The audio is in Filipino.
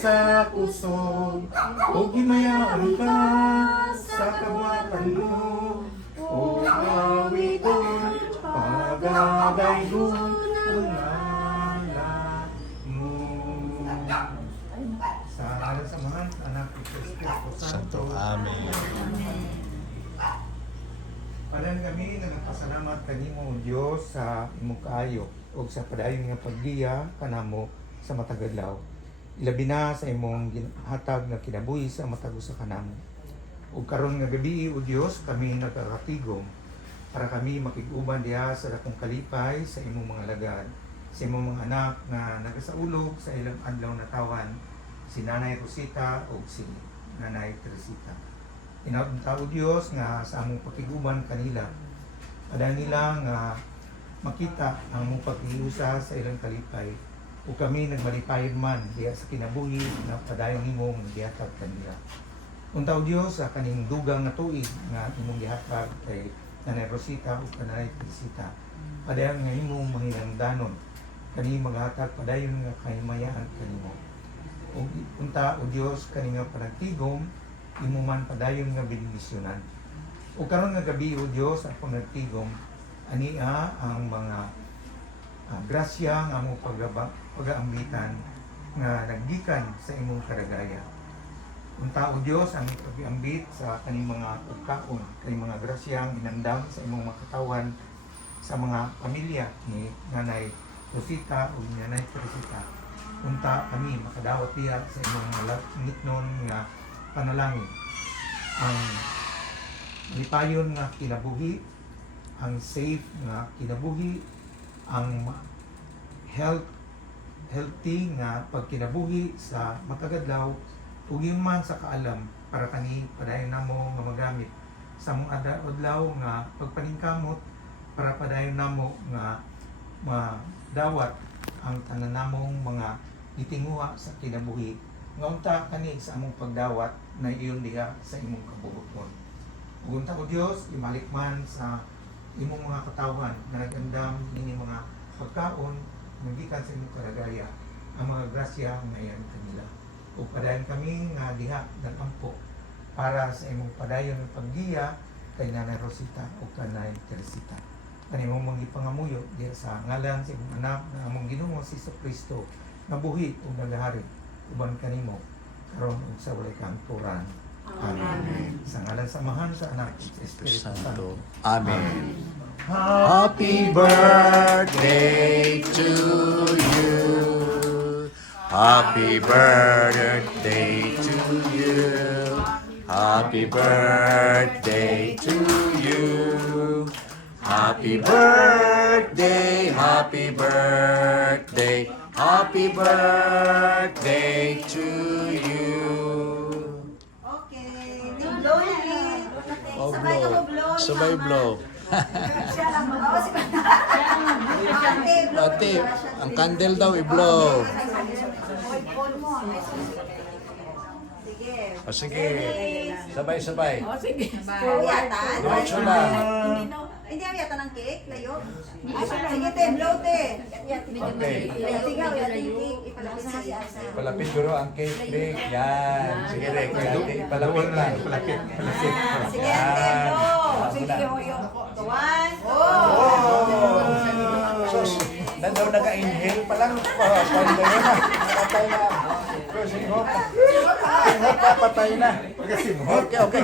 sa kusog, o gimayaan ka sa kabuatan mo, o awiton, pagagaygon ang ngalan mo. Sa ngalan sa mga anak ni Kristo Santo. Amen. Padan kami nagpasalamat kanimo Dios sa imong kaayo ug sa padayon nga paggiya kanamo sa matag adlaw. Ilabi na sa imong hatag nga kinabuhi sa matag usa kanamo. Ug karon nga gabi o Dios kami nagkakatigom para kami makig-uban diha sa dakong kalipay sa imong mga lagad, sa imong mga anak nga nagasaulog sa ilang adlaw na tawan, si Nanay Rosita ug si Nanay Teresita. Inaunta o Diyos nga sa among pakiguban kanila.Pada nila nga makita ang among paghiusa sa ilang kalipay. O kami nagmalipayon man diya sa kinabuhi na padayon nimo nga gihatag kanila. Unta o Diyos sa kaning dugang na tuig nga imong gihatag kay Nanay Rosita o Nanay Teresita. Padayon nga imong mahinangdanon kani maghatag padayon nga kahimayaan kanimo. O unta o Diyos kani nga panagtigom imo man padayon nga benemisyonan. O karon nga gabi o Dios ako nagtigom ania ang mga grasya nga among pag-aambitan nga naggikan sa imong karagaya. Unta o Dios ang pag-ambit sa kaning mga pagkaon, kaning mga grasyang inandam sa imong makatawan sa mga pamilya ni Nanay Rosita o Nanay Teresita. Unta kami makadawat diha sa imong mga ngitnon nga panalangin, ang lipayon nga kinabuhi, ang safe nga kinabuhi, ang healthy nga pagkinabuhi sa matagadlaw, ug yun man sa kaalam para kani padayon namo nga magamit sa mga adlaw nga pagpaningkamot para padayon namo nga madawat ang tanan namong mga gitinguha sa kinabuhi nga unta kani sa among pagdawat na iyon diha sa imong kabubuton. Ug unta o Dios imalikman sa imong mga katawan na nagandam ini mga pagkaon nagikan sa imong kalagaya ang mga grasya nga iyan kanila. Ug padayon kami nga diha nagampo para sa imong padayon nga paggiya kay Nanay Rosita o Nanay Teresita. Kanimo mong ipangamuyo diha sa ngalan sa imong anak na among Ginoo si Kristo nga buhi ug nagahari uban kanimo karon ug sa walay kaangturan. Amen. Sa ngalan sa Amahan sa Anak sa Espiritu Santo. Amen. Happy birthday to you. Happy birthday to you. Happy birthday to you. Happy birthday, happy birthday, happy birthday to you. Okay, blow ulit. Oh, Sabay ka mo blow. Sabay blow. Siya lang mag- Oh, si Ate, blow. Ate, ang candle daw i-blow. Call mo. Sige. O sige, sabay-sabay. O, sige. Awyatan? Diretso lang. Hindi awyatan ng cake? Layo? Sige, te, blow, te. Okay. Sige, awyatan yung cake. Ipalapit sa si Asa. Palapit guro ang cake, Rick. Yan. Sige, Rick. Ate, palapit lang. Palapit. Sige, ate, blow. Sige, hoyo. One. Sus, daw naka-inhale pa lang. Paano na yun? Patay na. Singhot. Singhot na, patay na. Okay, okay.